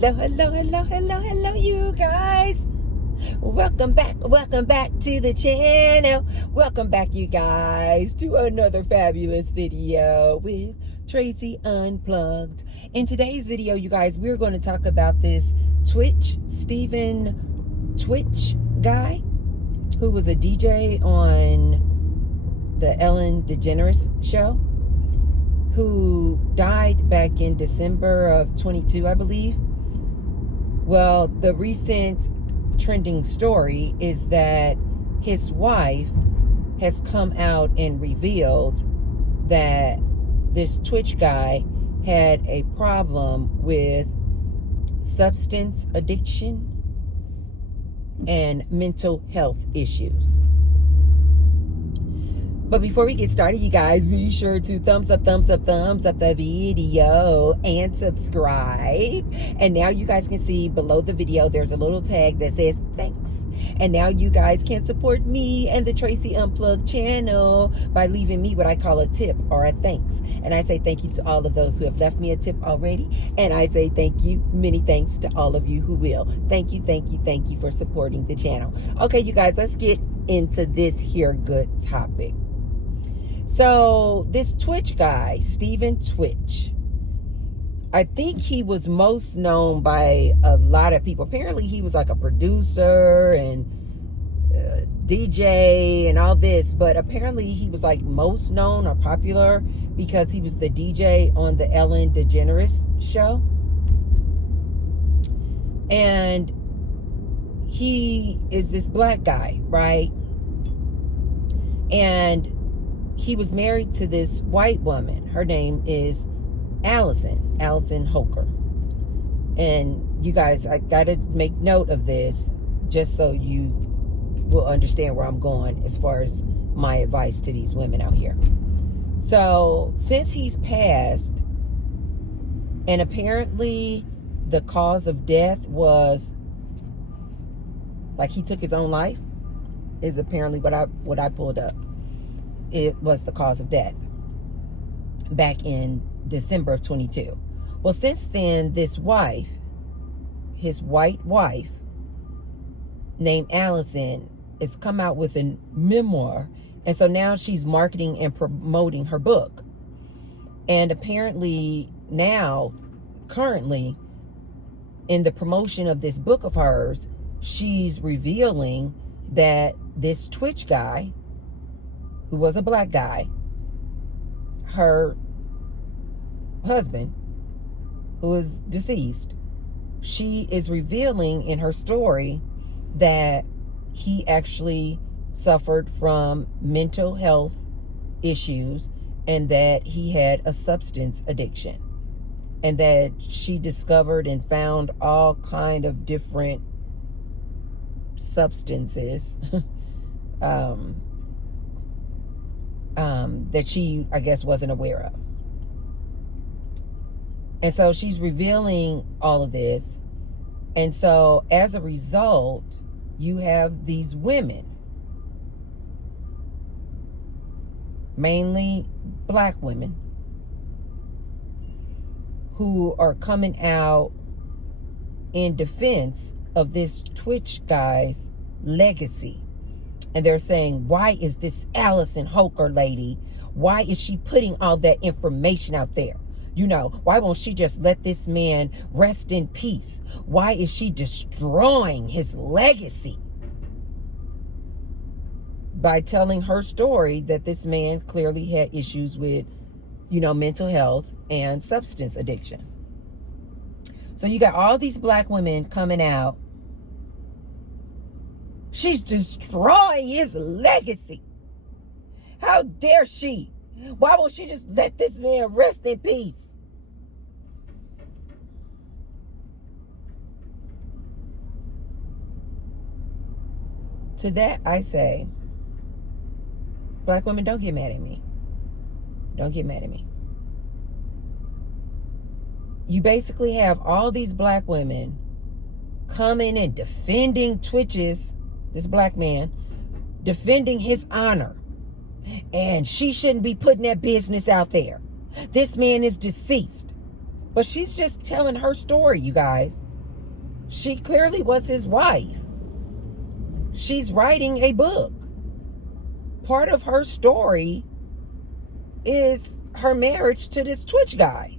Hello, you guys. Welcome back to the channel. Welcome back, you guys, to another fabulous video with Tracy Unplugged. In today's video, you guys, we're going to talk about this Stephen Twitch guy who was a DJ on the Ellen DeGeneres show, who died back in December of 22, I believe. Well, the recent trending story is that his wife has come out and revealed that this Twitch guy had a problem with substance addiction and mental health issues. But before we get started, you guys, be sure to thumbs up the video and subscribe. And now you guys can see below the video, there's a little tag that says thanks. And now you guys can support me and the Tracy Unplugged channel by leaving me what I call a tip or a thanks. And I say thank you to all of those who have left me a tip already. And I say thank you, many thanks to all of you who will. Thank you for supporting the channel. Okay, you guys, let's get into this here good topic. So this Twitch guy, Stephen Twitch, I think he was most known by a lot of people. Apparently he was like a producer and DJ and all this, but apparently he was like most known or popular because he was the DJ on the Ellen DeGeneres show. And he is this black guy, right? And he was married to this white woman. Her name is Allison Hoker. And you guys, I gotta make note of this just so you will understand where I'm going as far as my advice to these women out here. So since he's passed, and apparently the cause of death was like he took his own life, is apparently what I pulled up. It was the cause of death back in December of 22. Well, since then, this wife, his white wife, named Allison, has come out with a memoir. And so now she's marketing and promoting her book. And apparently now, currently, in the promotion of this book of hers, she's revealing that this Twitch guy, who was a black guy, her husband, who is deceased, she is revealing in her story that he actually suffered from mental health issues and that he had a substance addiction, and that she discovered and found all kind of different substances that she, I guess, wasn't aware of. And so she's revealing all of this. And so as a result, you have these women, mainly black women, who are coming out in defense of this Twitch guy's legacy. And they're saying, why is this Allison Hoker lady, why is she putting all that information out there? You know, why won't she just let this man rest in peace? Why is she destroying his legacy by telling her story that this man clearly had issues with, you know, mental health and substance addiction? So you got all these black women coming out. She's destroying his legacy. How dare she? Why won't she just let this man rest in peace? To that I say, black women, don't get mad at me. Don't get mad at me. You basically have all these black women coming and defending this black man, defending his honor. And she shouldn't be putting that business out there. This man is deceased. But she's just telling her story, you guys. She clearly was his wife. She's writing a book. Part of her story is her marriage to this Twitch guy.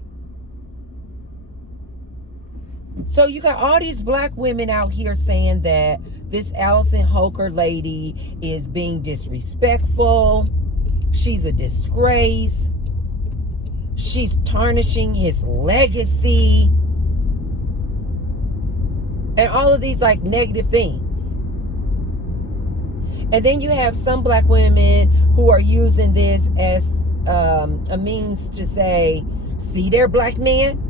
So you got all these black women out here saying that this Allison Holker lady is being disrespectful. She's a disgrace. She's tarnishing his legacy. And all of these like negative things. And then you have some black women who are using this as a means to say, see there, black men?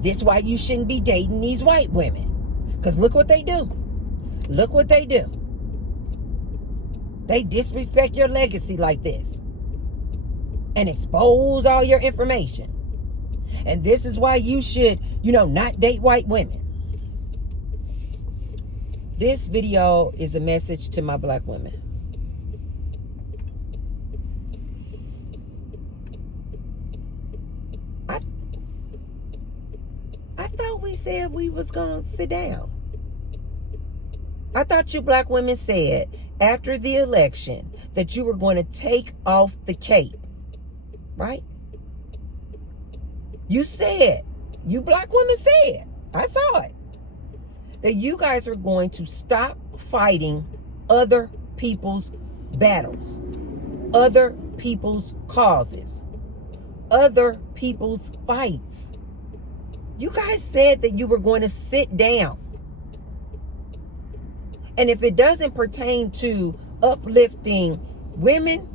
This is why you shouldn't be dating these white women. Because look what they do. Look what they do. They disrespect your legacy like this. And expose all your information. And this is why you should, not date white women. This video is a message to my black women. I thought we said we was going to sit down. I thought you black women said after the election that you were going to take off the cape. Right? You said, you black women said, I saw it, that you guys are going to stop fighting other people's battles, other people's causes, other people's fights. You guys said that you were going to sit down. And if it doesn't pertain to uplifting women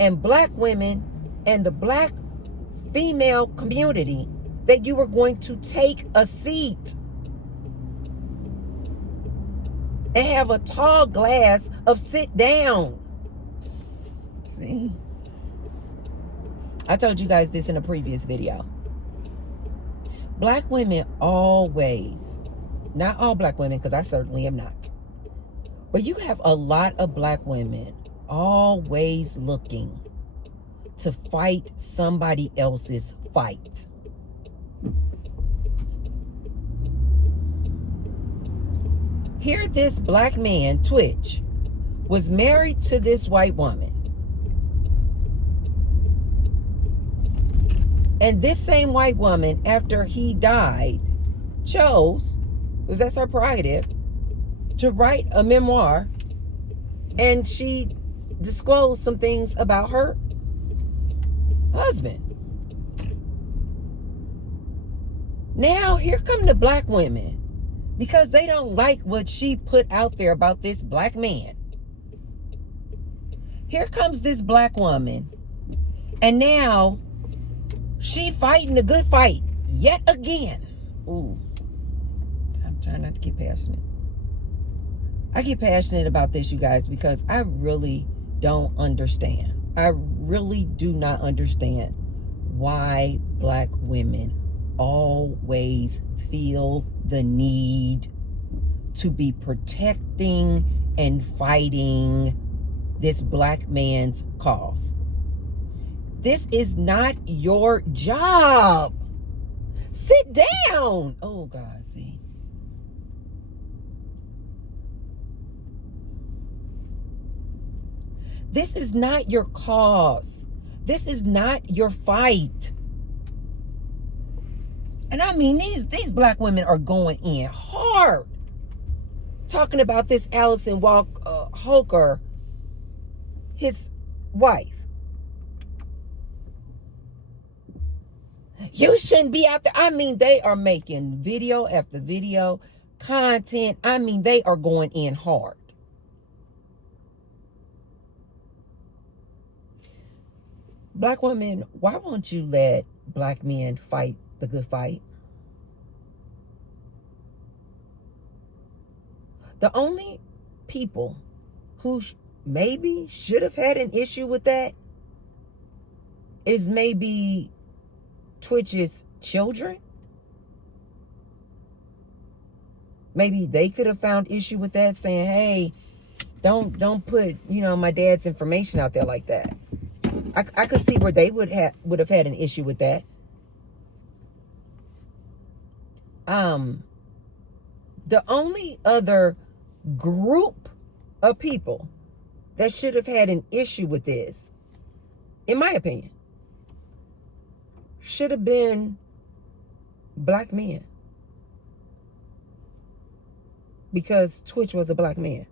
and black women and the black female community, that you were going to take a seat and have a tall glass of sit down. See? I told you guys this in a previous video. Black women always, not all black women, because I certainly am not, but you have a lot of black women always looking to fight somebody else's fight. Here this black man, Twitch, was married to this white woman. And this same white woman, after he died, chose, because that's her prerogative, to write a memoir. And she disclosed some things about her husband. Now, here come the black women, because they don't like what she put out there about this black man. Here comes this black woman, and now she fighting a good fight yet again. Ooh, I'm trying not to get passionate. I get passionate about this, you guys, because I really don't understand. I really do not understand why black women always feel the need to be protecting and fighting this black man's cause. This is not your job. Sit down. Oh, God, see. This is not your cause. This is not your fight. And I mean, these black women are going in hard. Talking about this Allison Holker, his wife. You shouldn't be out there. I mean, they are making video after video, content. I mean, they are going in hard. Black women, why won't you let black men fight the good fight? The only people who maybe should have had an issue with that is maybe Twitch's children. Maybe they could have found issue with that, saying, hey, don't put, my dad's information out there like that. I could see where they would have had an issue with that. The only other group of people that should have had an issue with this, in my opinion, should have been black men. Because Twitch was a black man.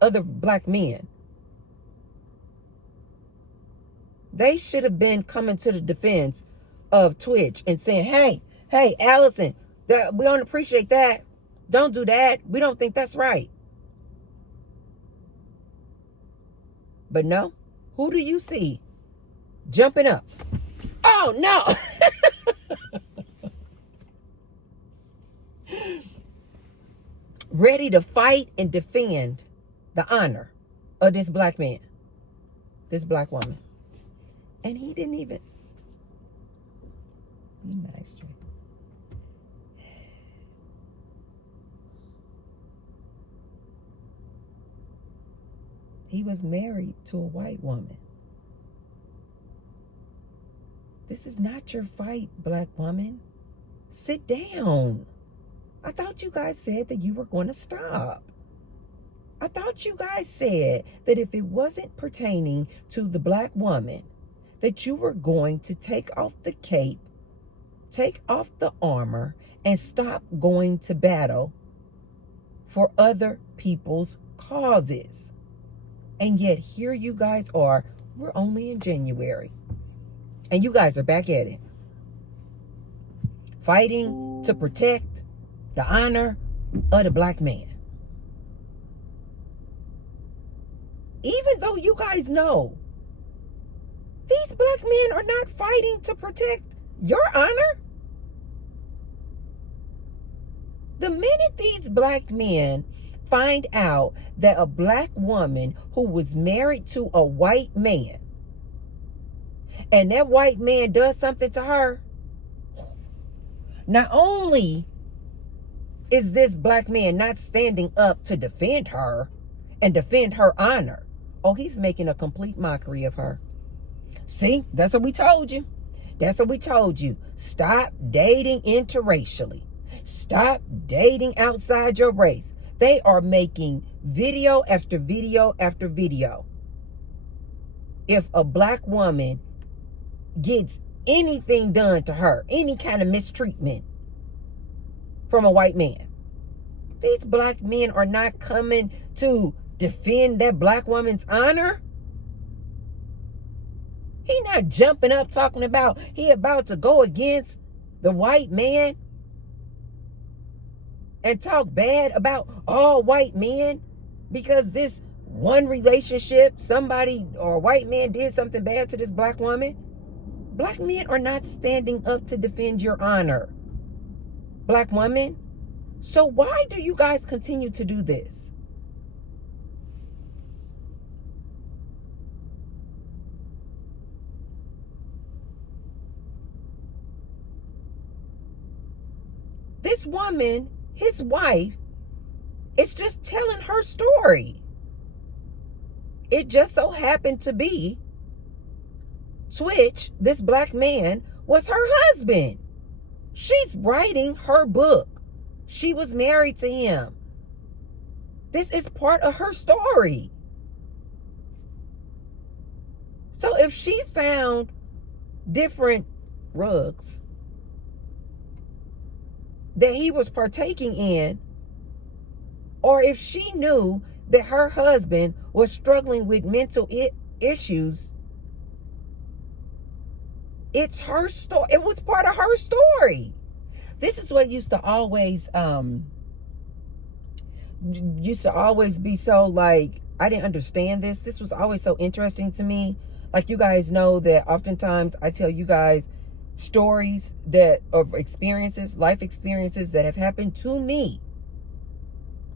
Other black men. They should have been coming to the defense of Twitch and saying, hey, Allison, we don't appreciate that. Don't do that. We don't think that's right. But no, who do you see jumping up? Oh, no. Ready to fight and defend the honor of this black man, this black woman. And he didn't even. Be nice, Jay. He was married to a white woman. This is not your fight, black woman. Sit down. I thought you guys said that you were going to stop. I thought you guys said that if it wasn't pertaining to the black woman, that you were going to take off the cape, take off the armor, and stop going to battle for other people's causes. And yet here you guys are. We're only in January. And you guys are back at it. Fighting to protect the honor of the black man. Even though you guys know these black men are not fighting to protect your honor. The minute these black men find out that a black woman who was married to a white man, and that white man does something to her, not only is this black man not standing up to defend her and defend her honor, he's making a complete mockery of her. See, that's what we told you. That's what we told you. Stop dating interracially. Stop dating outside your race. They are making video after video after video. If a black woman gets anything done to her, any kind of mistreatment from a white man, these black men are not coming to defend that black woman's honor. He not jumping up talking about he about to go against the white man and talk bad about all white men because this one relationship, somebody or a white man did something bad to this black woman. Black men are not standing up to defend your honor, black woman. So why do you guys continue to do this? This woman, his wife, is just telling her story. It just so happened to be Twitch, this black man, was her husband. She's writing her book. She was married to him. This is part of her story. So if she found different rugs that he was partaking in, or if she knew that her husband was struggling with mental issues, it's her story. It was part of her story. This is what used to always be so like, I didn't understand this. This was always so interesting to me. Like, you guys know that oftentimes I tell you guys stories of experiences, life experiences that have happened to me.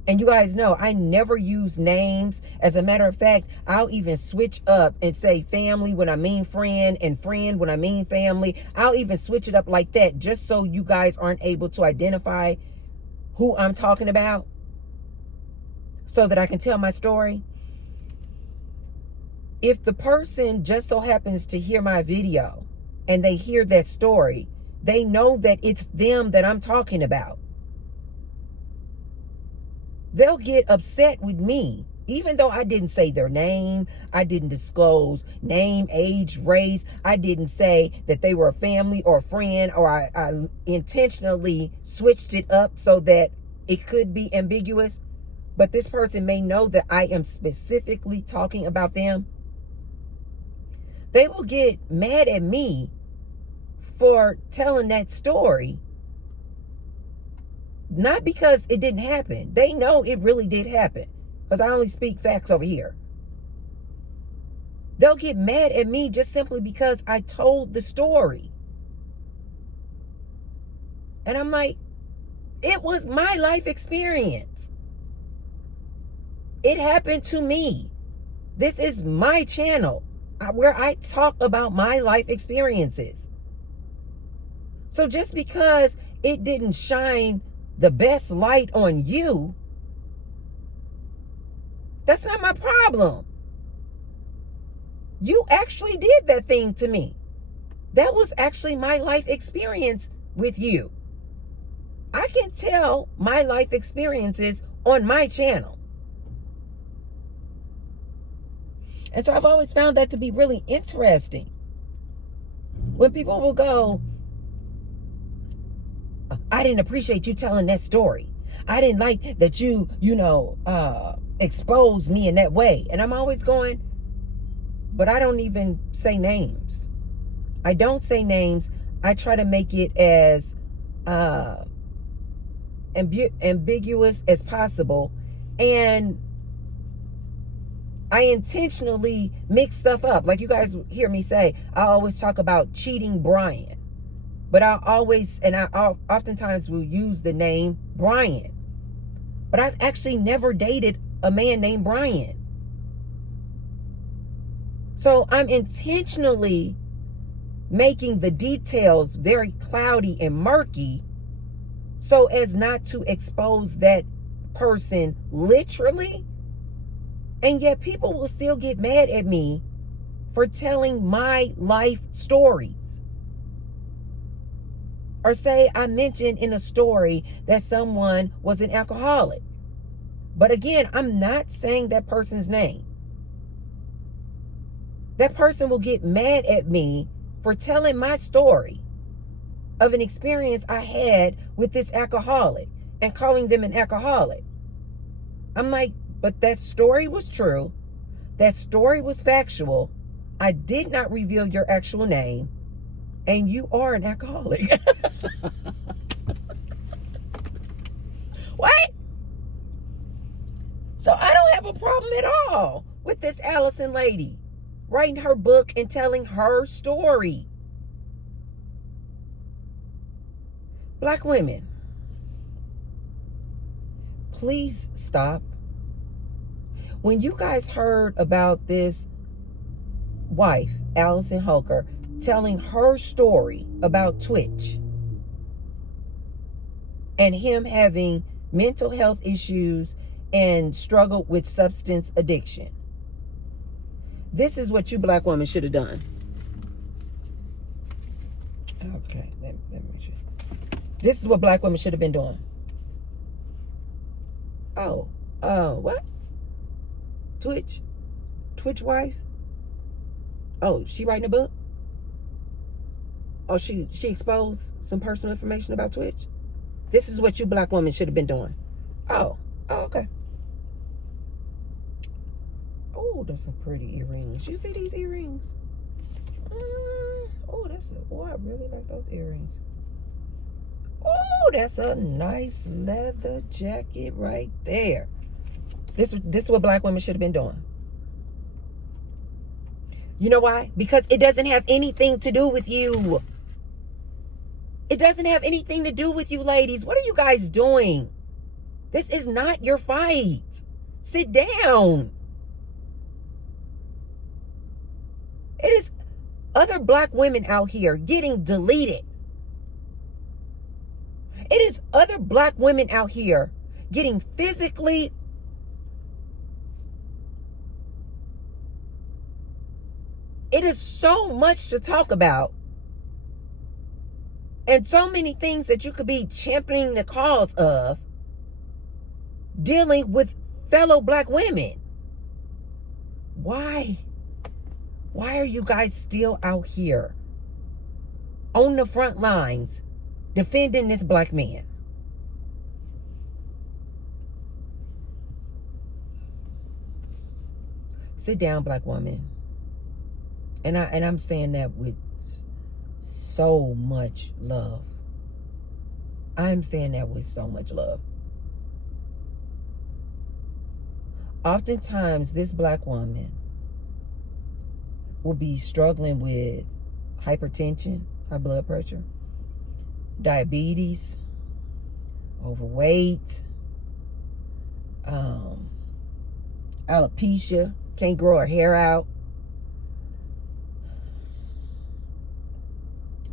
And you guys know I never use names. As a matter of fact, I'll even switch up and say family when I mean friend and friend when I mean family. I'll even switch it up like that just so you guys aren't able to identify who I'm talking about so that I can tell my story. If the person just so happens to hear my video and they hear that story, they know that it's them that I'm talking about. They'll get upset with me, even though I didn't say their name. I didn't disclose name, age, race. I didn't say that they were a family or a friend, or I intentionally switched it up so that it could be ambiguous. But this person may know that I am specifically talking about them. They will get mad at me for telling that story. Not because it didn't happen. They know it really did happen, because I only speak facts over here. They'll get mad at me just simply because I told the story. And I'm like, it was my life experience. It happened to me. This is my channel where I talk about my life experiences. So just because it didn't shine the best light on you, that's not my problem. You actually did that thing to me. That was actually my life experience with you. I can tell my life experiences on my channel. And so I've always found that to be really interesting. When people will go, I didn't appreciate you telling that story. I didn't like that you exposed me in that way. And I'm always going, but I don't even say names. I don't say names. I try to make it as ambiguous as possible. And I intentionally mix stuff up. Like you guys hear me say, I always talk about cheating Brian. But I oftentimes will use the name Brian. But I've actually never dated a man named Brian. So I'm intentionally making the details very cloudy and murky so as not to expose that person literally. And yet people will still get mad at me for telling my life stories. Or say I mentioned in a story that someone was an alcoholic. But again, I'm not saying that person's name. That person will get mad at me for telling my story of an experience I had with this alcoholic and calling them an alcoholic. I'm like, but that story was true. That story was factual. I did not reveal your actual name. And you are an alcoholic. What? So I don't have a problem at all with this Allison lady writing her book and telling her story. Black women, please stop. When you guys heard about this wife, Allison Holker, telling her story about Twitch and him having mental health issues and struggled with substance addiction, this is what you black women should have done. Okay, let me make sure. This is what black women should have been doing. What? Twitch wife? Oh, she writing a book? Oh, she exposed some personal information about Twitch? This is what you black women should have been doing. Oh, okay. Oh, there's some pretty earrings. You see these earrings? I really like those earrings. Oh, that's a nice leather jacket right there. This is what black women should have been doing. You know why? Because it doesn't have anything to do with you. It doesn't have anything to do with you, ladies. What are you guys doing? This is not your fight. Sit down. It is other black women out here getting deleted. It is other black women out here getting physically it is so much to talk about. and so many things that you could be championing the cause of, dealing with fellow black women. Why are you guys still out here on the front lines defending this black man? Sit down, black woman. And I'm saying that with so much love. I'm saying that with so much love. Oftentimes, this black woman will be struggling with hypertension, high blood pressure, diabetes, overweight, alopecia, can't grow her hair out,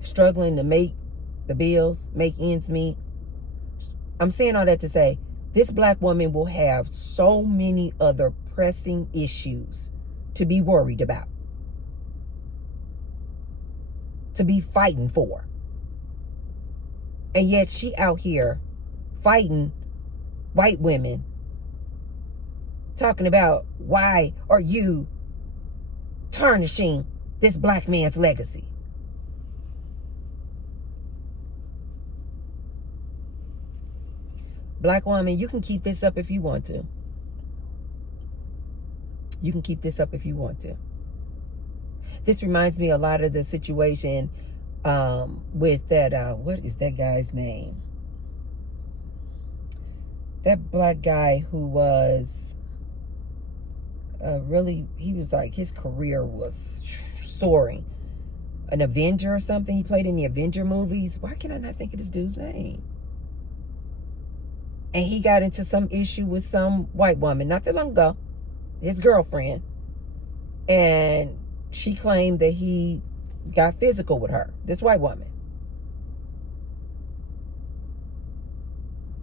struggling to make the bills, make ends meet. I'm saying all that to say, this black woman will have so many other pressing issues to be worried about, to be fighting for. And yet she out here fighting white women, talking about, why are you tarnishing this black man's legacy? Black woman, you can keep this up if you want to. You can keep this up if you want to. This reminds me a lot of the situation with that, what is that guy's name? That black guy who was he was like, his career was soaring. An Avenger or something. He played in the Avenger movies. Why can I not think of this dude's name? And he got into some issue with some white woman not that long ago, his girlfriend. And she claimed that he got physical with her, this white woman.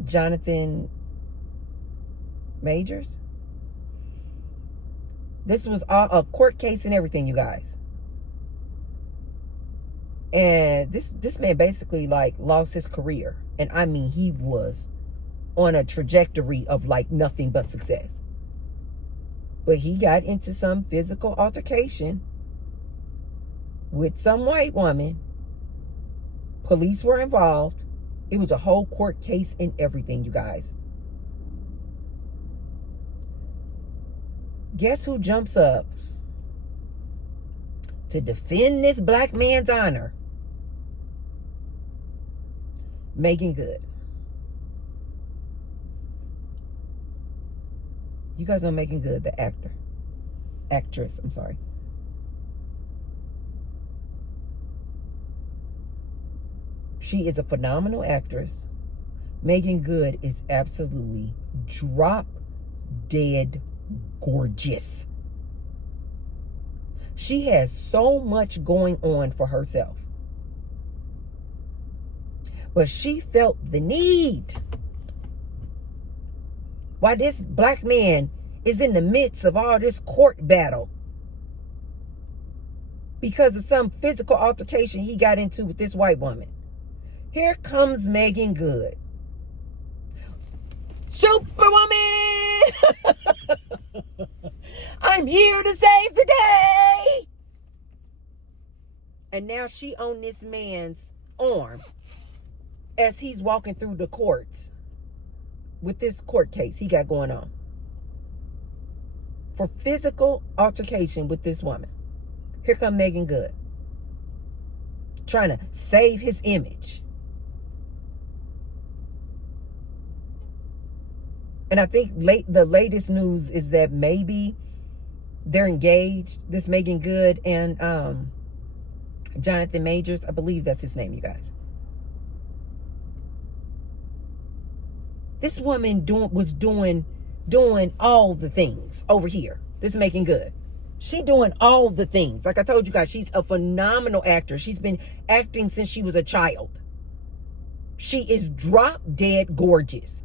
Johnathan Majors. This was all a court case and everything, you guys. And this man basically like lost his career. And I mean, he was on a trajectory of like nothing but success. But he got into some physical altercation with some white woman. Police were involved. It was a whole court case and everything, you guys. Guess who jumps up to defend this black man's honor? Meghan Good. You guys know Meghan Good, the actress, I'm sorry. She is a phenomenal actress. Meghan Good is absolutely drop dead gorgeous. She has so much going on for herself. But she felt the need, while this black man is in the midst of all this court battle because of some physical altercation he got into with this white woman. Here comes Meghan Good. Superwoman! I'm here to save the day! And now she on this man's arm as he's walking through the courts with this court case he got going on for physical altercation with this woman. Here come Meghan Good, trying to save his image. And I think the latest news is that maybe they're engaged, this Meghan Good and Johnathan Majors. I believe that's his name, you guys. This woman was doing all the things over here. This Meghan Good. She doing all the things. Like I told you guys, she's a phenomenal actor. She's been acting since she was a child. She is drop dead gorgeous.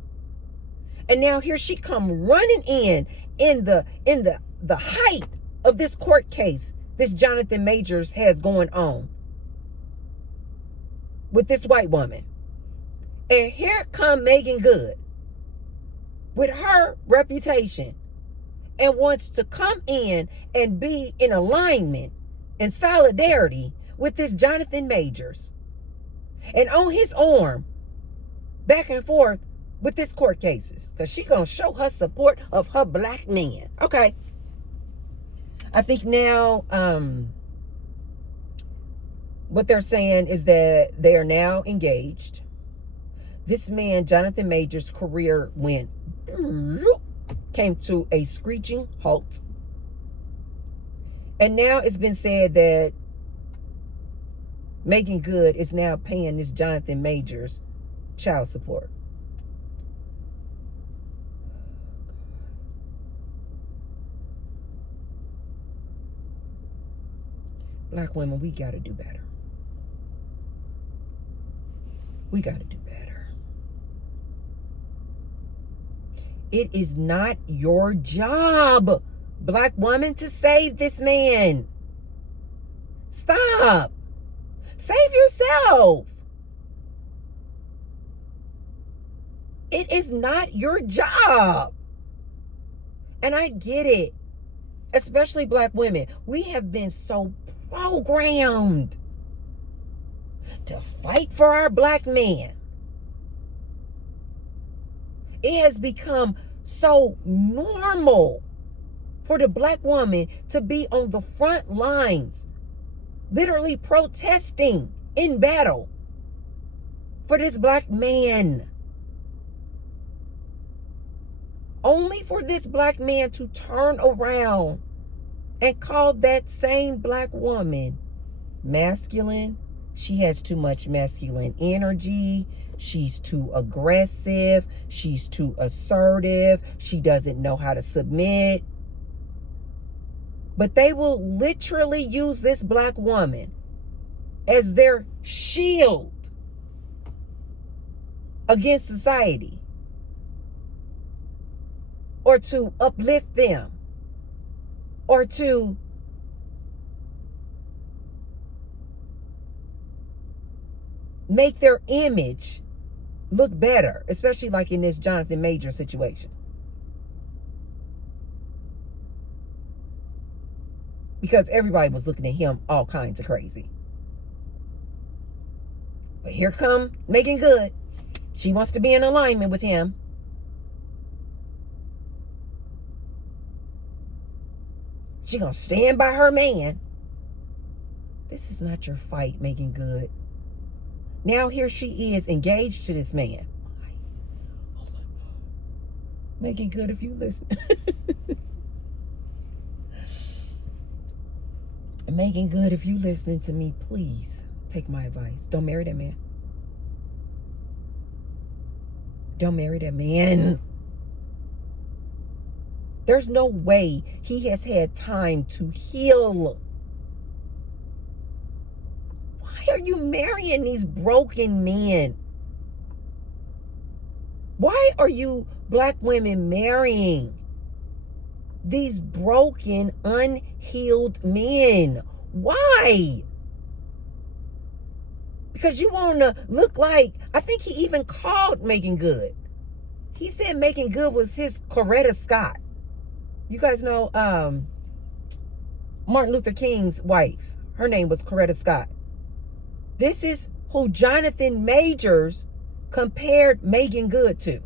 And now here she come running in the height of this court case this Johnathan Majors has going on with this white woman. And here come Megan Good with her reputation and wants to come in and be in alignment and solidarity with this Johnathan Majors. And on his arm, back and forth with this court cases. Because she going to show her support of her black man. Okay. I think now what they're saying is that they are now engaged. This man, Johnathan Majors' career came to a screeching halt. And now it's been said that Megan Good is now paying this Johnathan Majors child support. Black women, we got to do better. We got to do better. It is not your job, black woman, to save this man. Stop. Save yourself. It is not your job. And I get it. Especially black women. We have been so programmed to fight for our black man. It has become so normal for the black woman to be on the front lines, literally protesting in battle for this black man. Only for this black man to turn around and call that same black woman masculine. She has too much masculine energy. She's too aggressive. She's too assertive. She doesn't know how to submit. But they will literally use this black woman as their shield against society, or to uplift them, or to make their image look better, especially like in this Johnathan Major situation. Because everybody was looking at him all kinds of crazy. But here come Megan Good. She wants to be in alignment with him. She gonna stand by her man. This is not your fight, Megan Good. Now here she is engaged to this man. Oh my God. Megan Good, if you listen. Megan Good, if you listening to me, please take my advice. Don't marry that man. Don't marry that man. There's no way he has had time to heal. Why are you marrying these broken men? Why are you black women marrying these broken, unhealed men? Why? Because you want to look like, I think he even called Megan Good. He said Megan Good was his Coretta Scott. You guys know Martin Luther King's wife. Her name was Coretta Scott. This is who Johnathan Majors compared Megan Good to.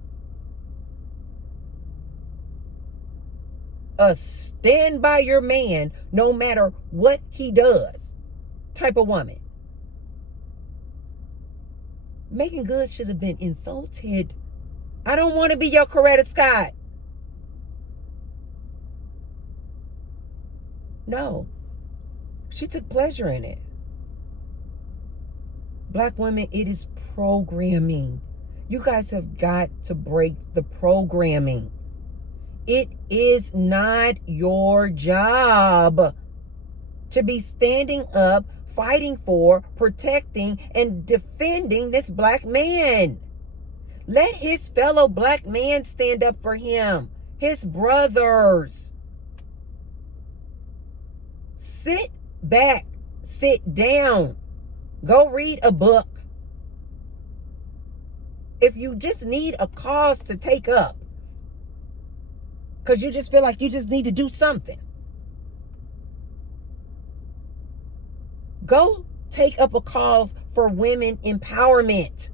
A stand by your man no matter what he does type of woman. Megan Good should have been insulted. I don't want to be your Coretta Scott. No. She took pleasure in it. Black women, it is programming. You guys have got to break the programming. It is not your job to be standing up, fighting for, protecting, and defending this black man. Let his fellow black man stand up for him, his brothers. Sit back, sit down, go read a book, If you just need a cause to take up, because you just feel like you just need to do something, go take up a cause for women empowerment.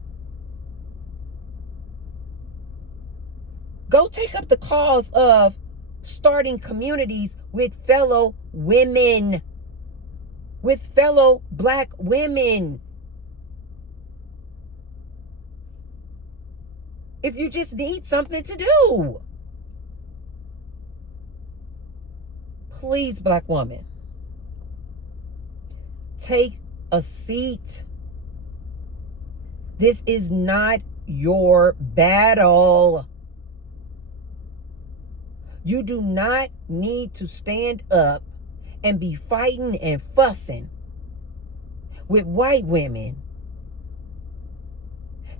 Go take up the cause of starting communities with fellow women, with fellow Black women. If you just need something to do. Please, Black woman, take a seat. This is not your battle. You do not need to stand up and be fighting and fussing with white women,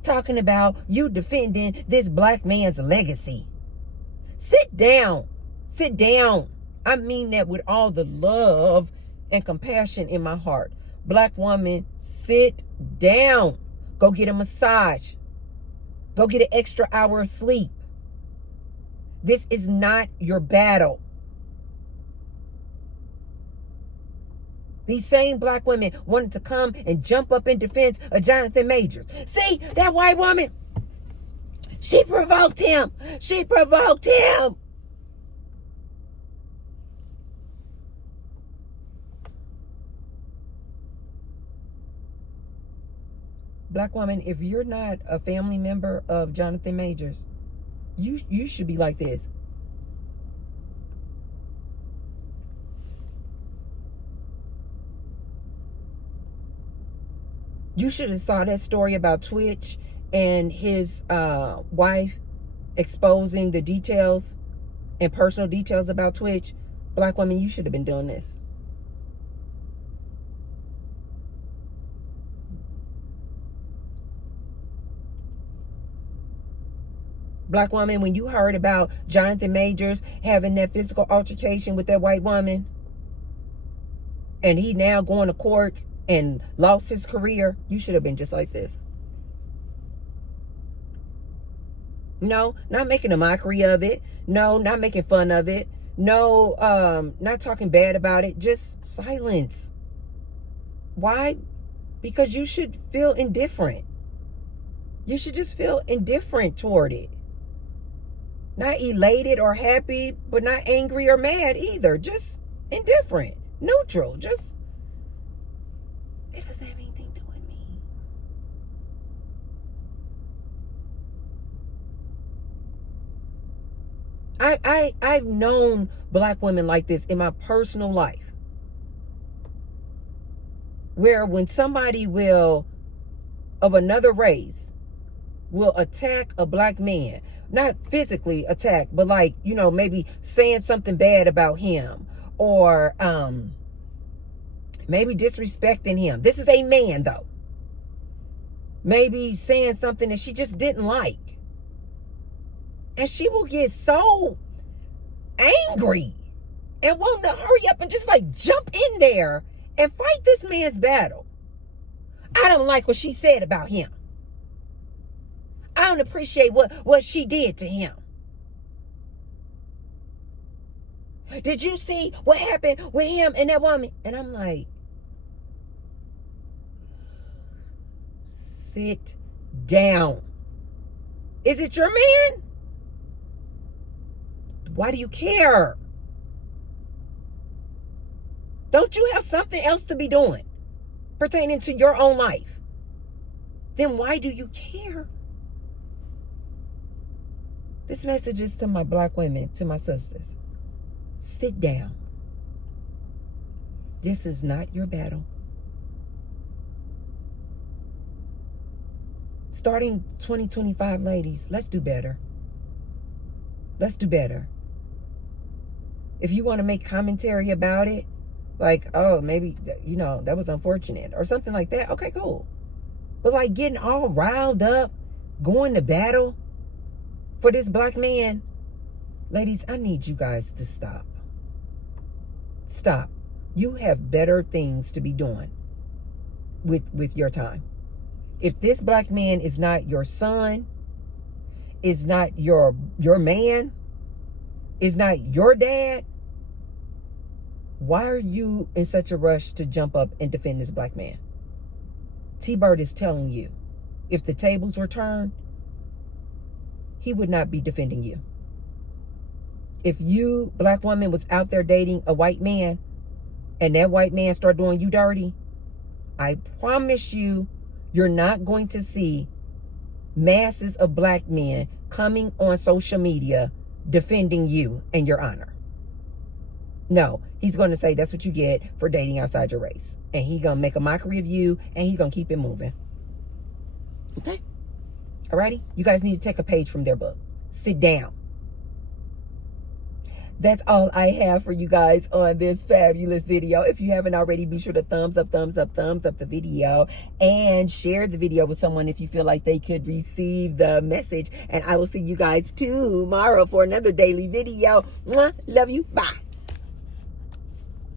talking about you defending this Black man's legacy. Sit down. Sit down. I mean that with all the love and compassion in my heart. Black woman, sit down. Go get a massage. Go get an extra hour of sleep. This is not your battle. These same Black women wanted to come and jump up in defense of Johnathan Majors. See, that white woman, she provoked him. She provoked him. Black woman, if you're not a family member of Johnathan Majors, you should be like this. You should have saw that story about Twitch and his wife exposing the details and personal details about Twitch. Black woman, you should have been doing this. Black woman, when you heard about Johnathan Majors having that physical altercation with that white woman, and he now going to court and lost his career, you should have been just like this. No, not making a mockery of it. No, not making fun of it. No, not talking bad about it. Just silence. Why? Because you should feel indifferent. You should just feel indifferent toward it. Not elated or happy, but not angry or mad either. Just indifferent, neutral. Just, it doesn't have anything to do with me. I've known Black women like this in my personal life, where when somebody will, of another race, will attack a Black man, not physically attack, but like, you know, maybe saying something bad about him, or maybe disrespecting him. This is a man though. Maybe saying something that she just didn't like. And she will get so angry and want to hurry up and just like jump in there and fight this man's battle. I don't like what she said about him. I don't appreciate what she did to him. Did you see what happened with him and that woman? And I'm like, sit down. Is it your man? Why do you care? Don't you have something else to be doing pertaining to your own life? Then why do you care? This message is to my Black women, to my sisters. Sit down. This is not your battle. Starting 2025, ladies, let's do better. Let's do better. If you want to make commentary about it, like, oh, maybe, you know, that was unfortunate or something like that, okay, cool. But like getting all riled up, going to battle for this Black man, ladies, I need you guys to stop. Stop. You have better things to be doing with your time. If this Black man is not your son, is not your man, is not your dad, why are you in such a rush to jump up and defend this black man? T-Bird is telling you, if the tables were turned, he would not be defending you. If you, black woman, was out there dating a white man and that white man started doing you dirty, I promise you, you're not going to see masses of black men coming on social media defending you and your honor. No, he's going to say that's what you get for dating outside your race. And he's going to make a mockery of you, and he's going to keep it moving. Okay? Alrighty? You guys need to take a page from their book. Sit down. That's all I have for you guys on this fabulous video. If you haven't already, be sure to thumbs up the video, and share the video with someone if you feel like they could receive the message. And I will see you guys tomorrow for another daily video. Mwah, love you. Bye.